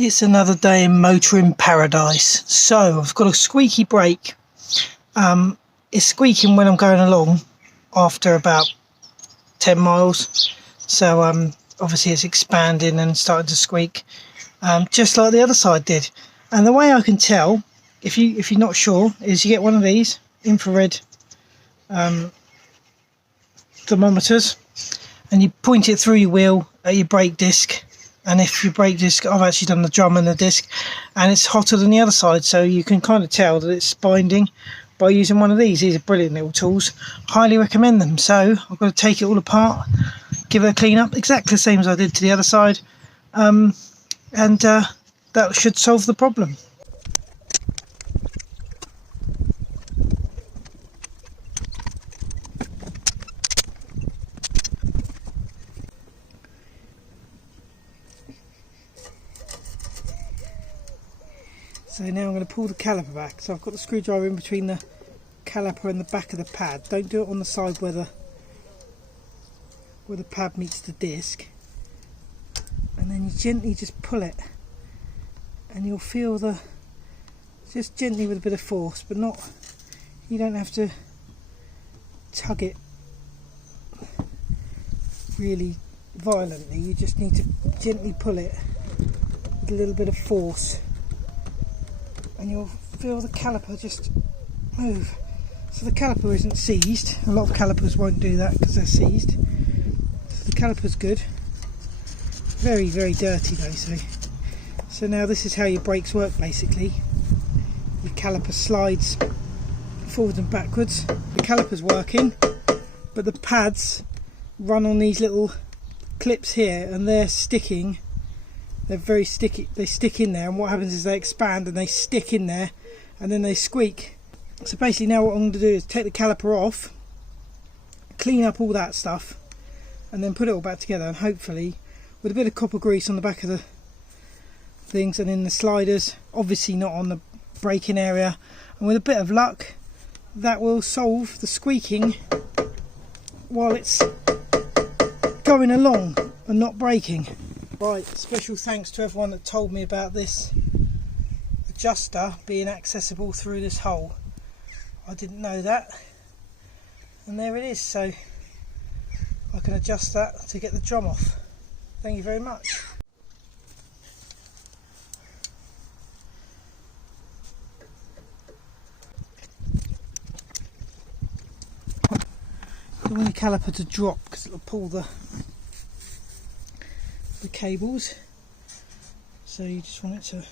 It's another day in motoring paradise. So I've got a squeaky brake. It's squeaking when I'm going along after about 10 miles. So obviously it's expanding and starting to squeak, just like the other side did. And the way I can tell, if you're not sure, is you get one of these infrared thermometers and you point it through your wheel at your brake disc. And if your brake disc, I've actually done the drum and the disc, and it's hotter than the other side, so you can kind of tell that it's binding by using one of these. These are brilliant little tools. Highly recommend them. So I've got to take it all apart, give it a clean up, exactly the same as I did to the other side, and that should solve the problem. So now I'm going to pull the caliper back. So I've got the screwdriver in between the caliper and the back of the pad. Don't do it on the side where the pad meets the disc. And then you gently just pull it, and you'll feel just gently with a bit of force, but not, you don't have to tug it really violently. You just need to gently pull it with a little bit of force, and you'll feel the caliper just move. So the caliper isn't seized. A lot of calipers won't do that because they're seized. So the caliper's good. Very, very dirty though. So now this is how your brakes work basically. Your caliper slides forwards and backwards. The caliper's working, but the pads run on these little clips here, and they're sticking. They're very sticky. They stick in there, and what happens is they expand and they stick in there, and then they squeak. So basically now what I'm going to do is take the caliper off, clean up all that stuff, and then put it all back together, and hopefully with a bit of copper grease on the back of the things and in the sliders, obviously not on the braking area, and with a bit of luck that will solve the squeaking while it's going along and not braking. Right, special thanks to everyone that told me about this adjuster being accessible through this hole. I didn't know that, and there it is, so I can adjust that to get the drum off. Thank you very much. You want your caliper to drop because it'll pull the cables, so you just want it to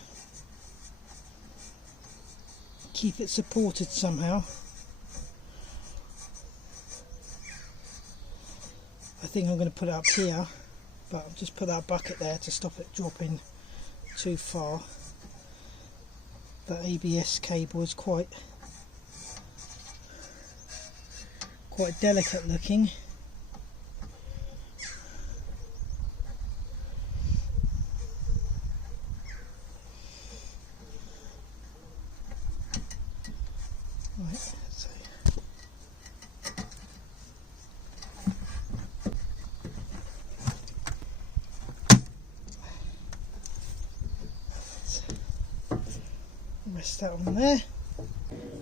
keep it supported somehow. I think I'm going to put it up here, but I'll just put that bucket there to stop it dropping too far. The ABS cable is quite delicate looking. Right, so rest that on there.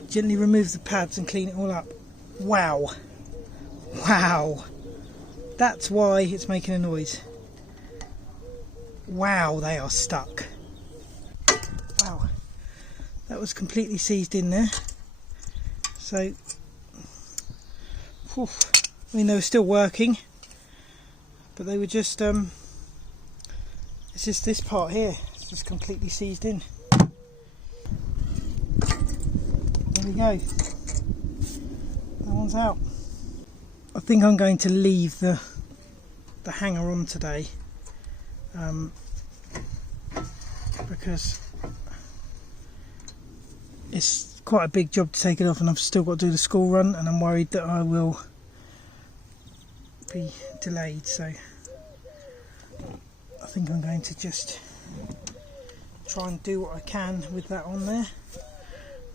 Gently remove the pads and clean it all up. Wow, that's why it's making a noise. Wow, they are stuck. Wow, that was completely seized in there. So, I mean, they were still working, but they were just, it's just this part here, it's just completely seized in. There we go, that one's out. I think I'm going to leave the hanger on today, because it's quite a big job to take it off, and I've still got to do the school run, and I'm worried that I will be delayed, so I think I'm going to just try and do what I can with that on there.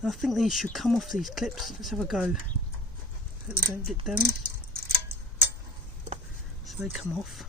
And I think these should come off, these clips. Let's have a go. Hope they don't get damaged. So they come off.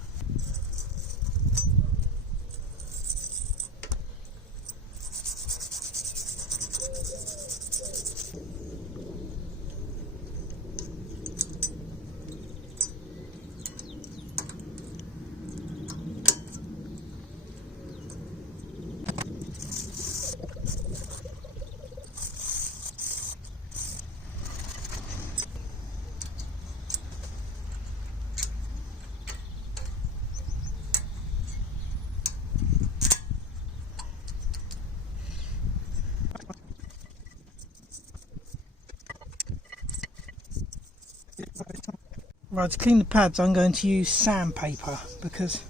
Right, to clean the pads I'm going to use sandpaper because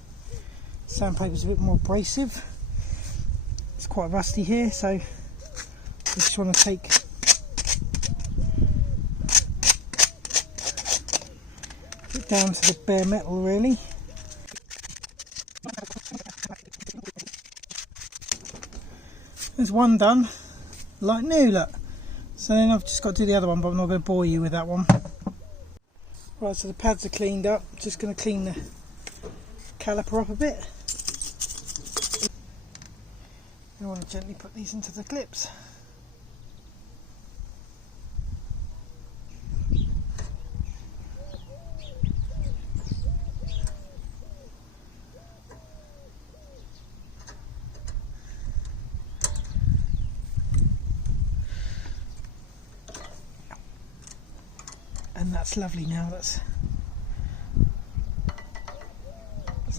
sandpaper is a bit more abrasive. It's quite rusty here, so I just want to take it down to the bare metal really. There's one done, like new, look. So then I've just got to do the other one, but I'm not going to bore you with that one. Right, so the pads are cleaned up. Just going to clean the caliper up a bit. I want to gently put these into the clips. And that's lovely now. That's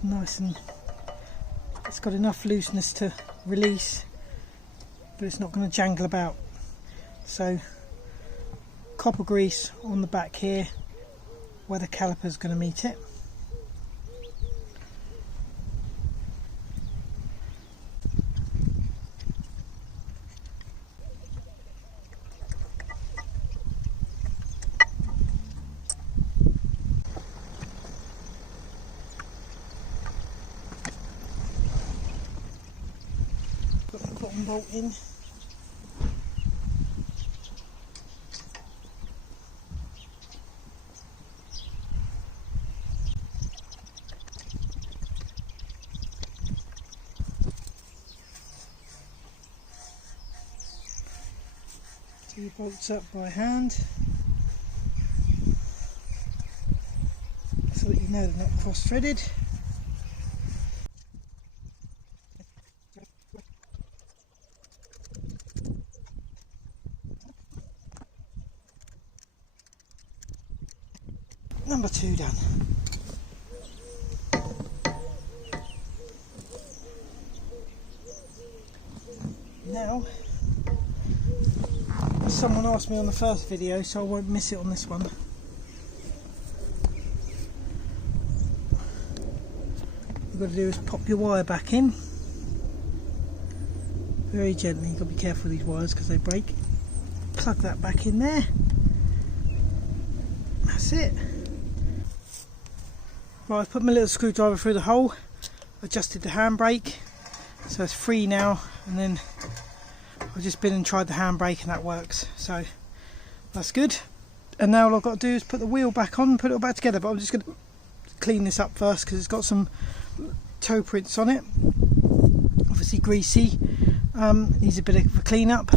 nice, and it's got enough looseness to release, but it's not going to jangle about. So copper grease on the back here where the caliper is going to meet it. Put the bottom bolt in. Two bolts up by hand so that you know they're not cross-threaded. Number 2 done. Now, someone asked me on the first video, so I won't miss it on this one. What you've got to do is pop your wire back in very gently. You've got to be careful with these wires because they break. Plug that back in there. That's it. Right, I've put my little screwdriver through the hole, adjusted the handbrake, so it's free now, and then I've just been and tried the handbrake and that works, so that's good. And now all I've got to do is put the wheel back on and put it all back together, but I'm just going to clean this up first because it's got some toe prints on it, obviously greasy, needs a bit of a clean up,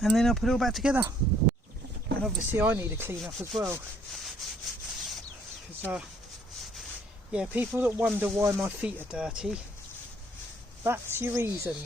and then I'll put it all back together. And obviously I need a clean up as well. Yeah, people that wonder why my feet are dirty, that's your reason.